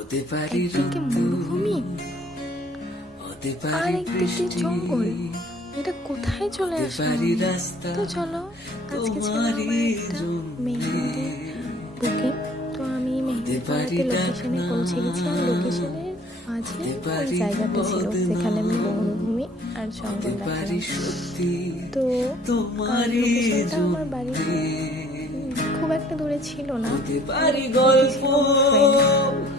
একদিকে মরুভূমি আর একদিকে জঙ্গল, এটা কোথায় চলে আসলাম? তো চলো আজকে ছিল আমার একটা মেহেন্দি বুকিং। তো আমি মেহেন্দি পড়াতে লোকেশনে পৌঁছে গেছি, আর লোকেশনের মাঝে ওই জায়গাটা ছিল যেখানে আমি মরুভূমি আর জঙ্গল দেখলাম। তো লোকেশনটা আমার বাড়ি খুব একটা দূরে ছিল না,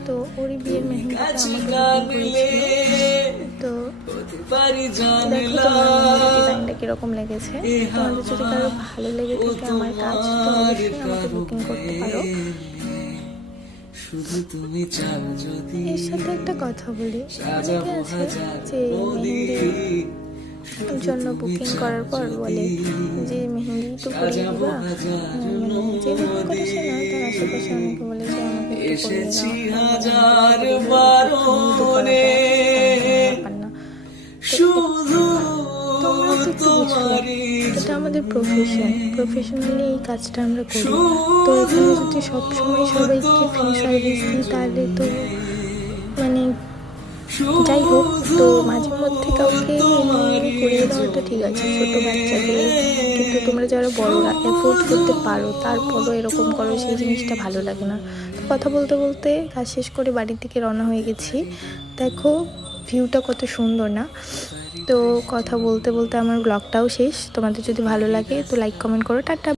তো ওরই বিয়ের মেহেন্দিটা আমাকে করেছিল। তো দেখো তোমার ডিজাইনটা কিরকম লেগেছে। তোমাদের যদি কারো ভালো লেগে থাকে আমার কাজ, তো অবশ্যই আমাকে বুকিং করতে পারো। এর সাথে একটা কথা বলি, অনেকে আছে যে মেহেন্দির জন্য বুকিং করার পর বলে যে মেহেন্দি তো করে দিবা, যে বুকিং করেছে না তার আশেপাশে অনেকে বলে যে আমাকে একটু করে দাও না। তোমরা তো একটু বুঝবে, এটা আমাদের প্রফেশনালি এই কাজটা আমরা করি। তো এখানে যদি সবসময় সবাইকে ফ্রি সার্ভিস দিই তাহলে তো মানে যাই হোক, তো মাঝে মধ্যে কাউকে করিয়ে দেওয়াটা ঠিক আছে, ছোটো বাচ্চাকে। কিন্তু তোমরা যারা বড়রা এফোর্ড করতে পারো তারপরও এরকম করো, সেই জিনিসটা ভালো লাগে না। তো কথা বলতে বলতে কাজ শেষ করে বাড়ির দিকে রওনা হয়ে গেছি। দেখো ভিউটা কত সুন্দর না? তো কথা বলতে বলতে আমার ব্লগটাও শেষ। তোমাদের যদি ভালো লাগে তো লাইক কমেন্ট করো। টাটা।